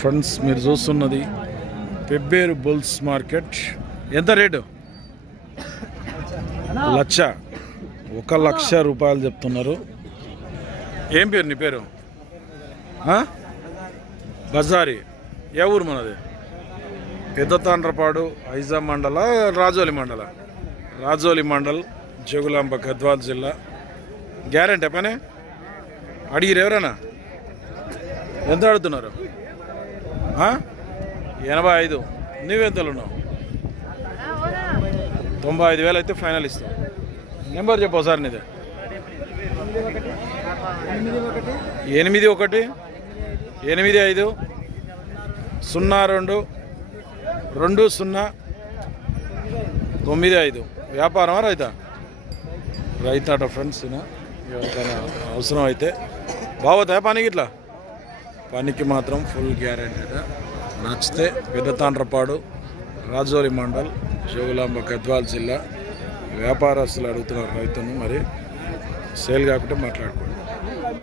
Friends మీరు చూస్తున్నది Pebbair bulls market. ఎంత రేటు? లక్ష. ఒక లక్ష రూపాయలు చెప్తున్నారు. ఏం పేరు నీ పేరు? బజారి. ఏ ఊరు మనది? పెద్ద తాండ్రపాడు ఐజా మండల రాజోలి మండల. రాజోలి మండల్ జగులాంబ గద్వాల్ జిల్లా. గ్యారంటీ పనే? అడిగిరు ఎవరైనా ఎంత అడుగుతున్నారు? ఎనభై ఐదు. నువ్వెంతలు ఉన్నావు? తొంభై ఐదు వేలు అయితే ఫైనల్ ఇస్తాం. నెంబర్ చెప్పు సార్ నీదే. ఎనిమిది ఒకటి ఎనిమిది ఐదు సున్నా రెండు రెండు సున్నా తొమ్మిది ఐదు. వ్యాపారమా రైతా? రైతాట ఫ్రెండ్స్ ఎవరికైనా అవసరం అయితే. బాగోతాయా పనికి ఇట్లా? పనికి మాత్రం ఫుల్ గ్యారెంటీ నచ్చితే పెద్ద తాండ్రపాడు రాజోలి మండల్ జోగులాంబ గద్వాల్ జిల్లా వ్యాపారస్తులు అడుగుతున్నారు రైతును మరి సేల్ కాకుండా మాట్లాడుకోండి.